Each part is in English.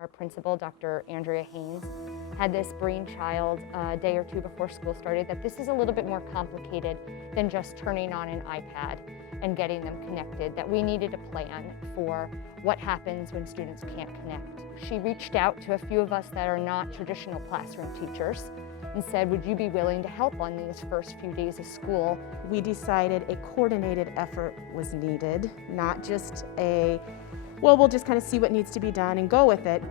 Our principal, Dr. Andrea Haynes, had this brainchild a day or two before school started that this is a little bit more complicated than just turning on an iPad and getting them connected, that we needed a plan for what happens when students can't connect. She reached out to a few of us that are not traditional classroom teachers and said, would you be willing to help on these first few days of school? We decided a coordinated effort was needed, not just well, we'll just kind of see what needs to be done and go with it.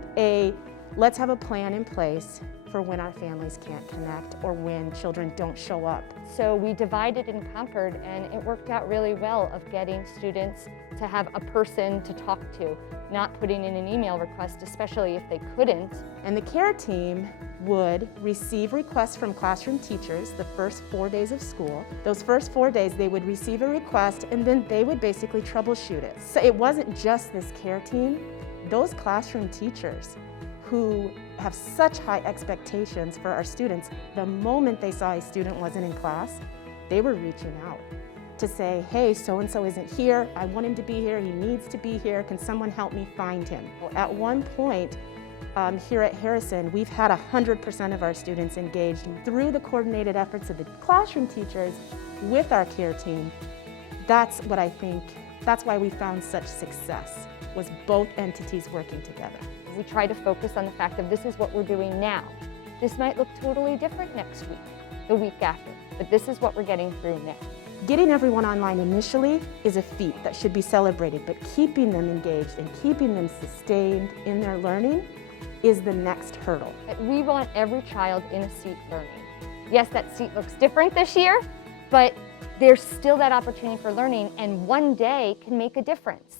Let's have a plan in place for when our families can't connect or when children don't show up. So we divided and conquered, and it worked out really well of getting students to have a person to talk to, not putting in an email request, especially if they couldn't. And the care team would receive requests from classroom teachers the first 4 days of school. Those first 4 days they would receive a request and then they would basically troubleshoot it. So it wasn't just this care team. Those classroom teachers who have such high expectations for our students, the moment they saw a student wasn't in class, they were reaching out to say, hey, so-and-so isn't here, I want him to be here, he needs to be here, can someone help me find him? At one point, here at Harrison, we've had 100% of our students engaged through the coordinated efforts of the classroom teachers with our care team. That's what I think, that's why we found such success, was both entities working together. We try to focus on the fact that this is what we're doing now. This might look totally different next week, the week after, but this is what we're getting through now. Getting everyone online initially is a feat that should be celebrated, but keeping them engaged and keeping them sustained in their learning is the next hurdle. We want every child in a seat learning. Yes, that seat looks different this year, but there's still that opportunity for learning, and one day can make a difference.